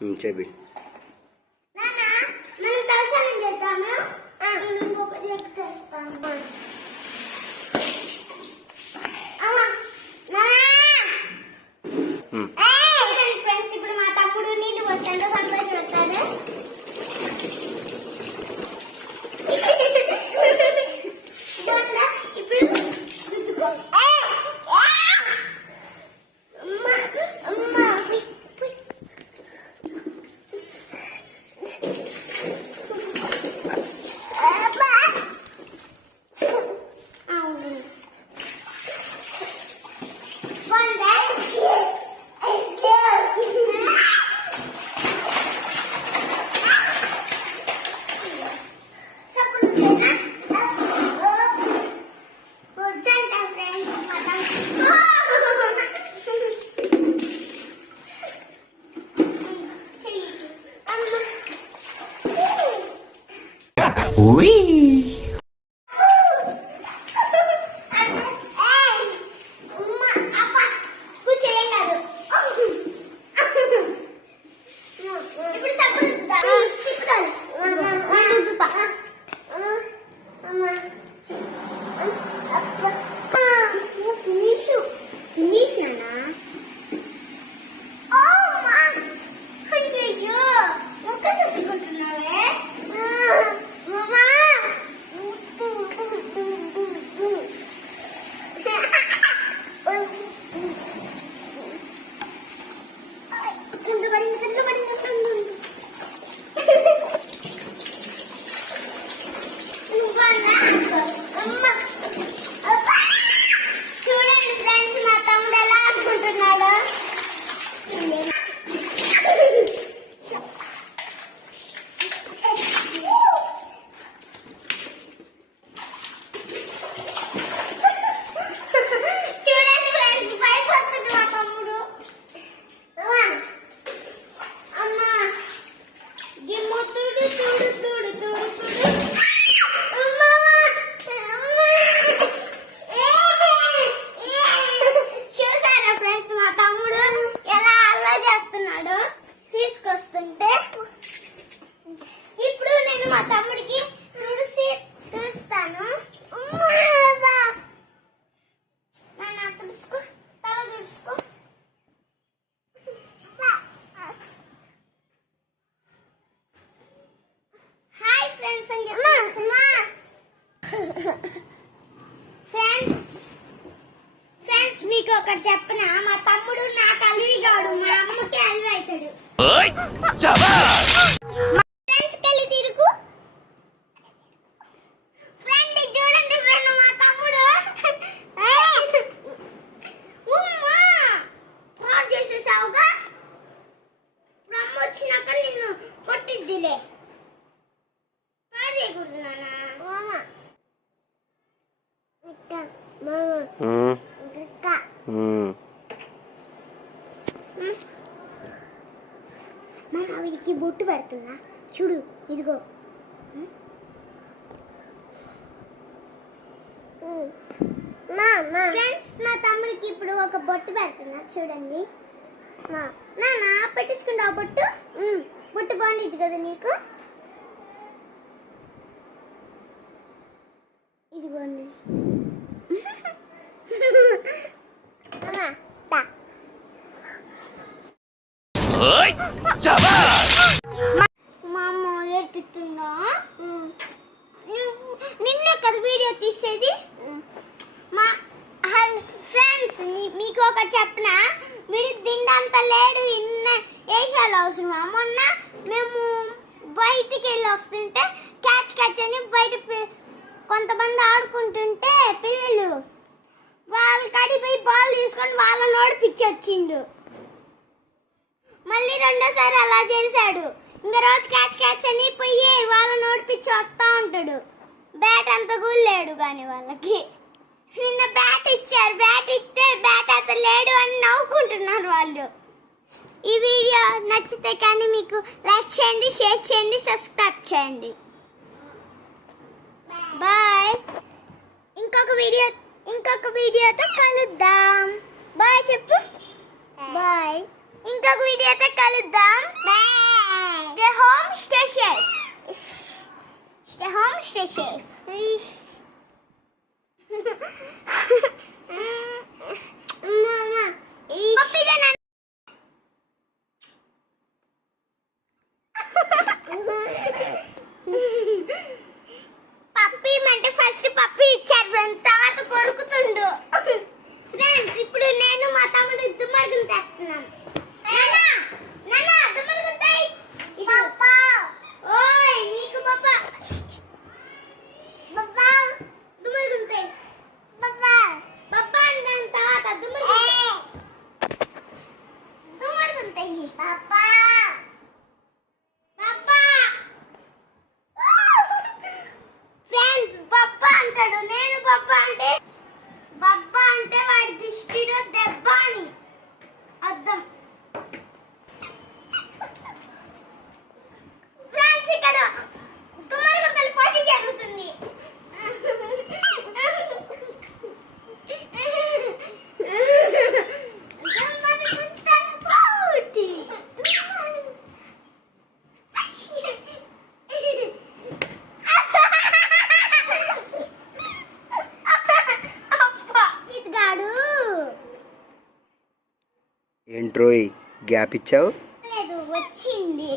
చెప్పి నాన్న 喂 మీకు ఒకటి చెప్పనా? మా తమ్ముడు నాకు అలివిగాడు మా అమ్మకి అలివి అవుతాడు. ఫ్రెండ్స్ కెళ్ళి తిరుగు. ఫ్రెండ్ ఇది చూడండి ఫ్రెండ్ మా తమ్ముడు. ఉమ్మా! పాడు చేసేసావుగా? ఇప్పుడు అమ్మ వచ్చినాక నిన్ను కొట్టిద్దిలే. పాడు చేయకూడదు నాన్న. ఉమ్, ఉమ్. మా ఆవిడికి బొట్టు పెడుతున్నా. చూడు ఇదిగో. ఫ్రెండ్స్ నా తమ్ముడికి ఇప్పుడు ఒక బొట్టు పెడుతున్నా. చూడండి. నా పెట్టించుకుంటావు బొట్టు? బొట్టు బాగుండేది కదా నీకు? ఇదిగోండి అమ్మా, దా. మా అమ్మ ఏర్పిస్తుందా నిన్నే కదా వీడియో తీసేది? మా ఫ్రెండ్స్ మీకు ఒక చెప్పిన? వీడు తిండంత లేడు ఇన్న వేసాలు అవసరమా? మొన్న మేము బయటికి వెళ్ళి వస్తుంటే క్యాచ్ క్యాచ్ అని బయట కొంతమంది ఆడుకుంటుంటే పిల్లలు వాళ్ళ కడిపోయి బాల్ తీసుకొని వాళ్ళని ఓడిపించి వచ్చిండు. మళ్ళీ రెండోసారి అలా చేశాడు. ఇంకా రోజు క్యాచ్ క్యాచ్ అని పోయి వాళ్ళని ఓడిపించి వస్తా ఉంటాడు. బ్యాట్ అంత కూడా లేడు కానీ వాళ్ళకి. నిన్న బ్యాట్ ఇచ్చారు. బ్యాట్ ఇస్తే బ్యాట్ అంత లేడు అని నవ్వుకుంటున్నారు వాళ్ళు. ఈ వీడియో నచ్చితే కానీ మీకు లైక్ చేయండి షేర్ చేయండి సబ్స్క్రైబ్ చేయండి. బాయ్ ఇంకొక వీడియో ఇంకొక వీడియోతో కలుద్దాం. బాయ్ చెప్పు. బాయ్ ఇంకొక వీడియోతో కలుద్దాం. స్టే শেষে 你爸爸。ఏంట్రోయ్? గ్యాప్ ఇచ్చావు? వచ్చింది.